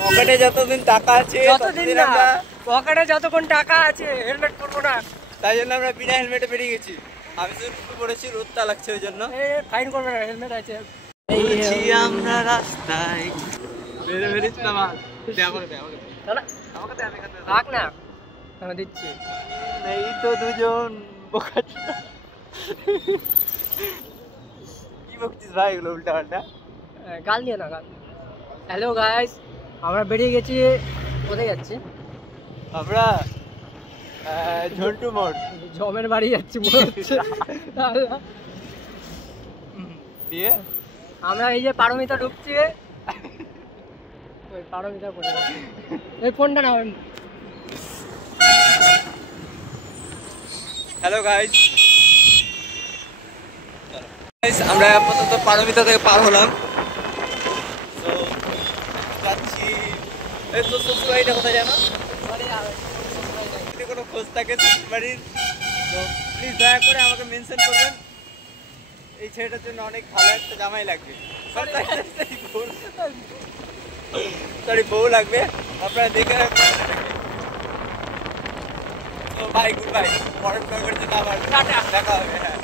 পকেটে যতদিন টাকা আছে পকেটে যতক্ষণ টাকা আছে হেলমেট পরবো না, তাই জন্য আমরা বিনা হেলমেটে বেরিয়ে গেছি। আমি শুধু টুপি পরেছি, রোদটা লাগছে ওই জন্য। ফাইন করবে না, হেলমেট আছে। আমরা রাস্তায় থাক না, আমি দিচ্ছি। এই তো দুজন কি বকছিস ভাই এগুলো উল্টা পাল্টা? গাল দিয়ে না, গাল। হ্যালো গাইস, আমরা বেরিয়ে গেছি। কোথায় যাচ্ছি আমরা? ঝন্টু মোড়, জমের বাড়ি যাচ্ছি মনে হচ্ছে। দিয়ে আমরা এই যে পারমিতা ঢুকছি, ওই পারমিতা পড়ে এই ফোনটা না। হ্যালো গাইস, আমরা আপাতত পারমিতা থেকে পার হলাম। তো যাচ্ছি, এই তো শ্বশুরবাড়িটা কোথায় জানো? যদি কোনো খোঁজ থাকে শ্বশুরবাড়ির, তো প্লিজ দয়া করে আমাকে মেনশন করবেন। এই ছেলেটার জন্য অনেক ভালো একটা জামাই লাগবে, সরি বউ লাগবে। আপনারা দেখে তো বাই, গুড বাই। পরের ব্লগের জন্য আবার দেখা হবে। হ্যাঁ।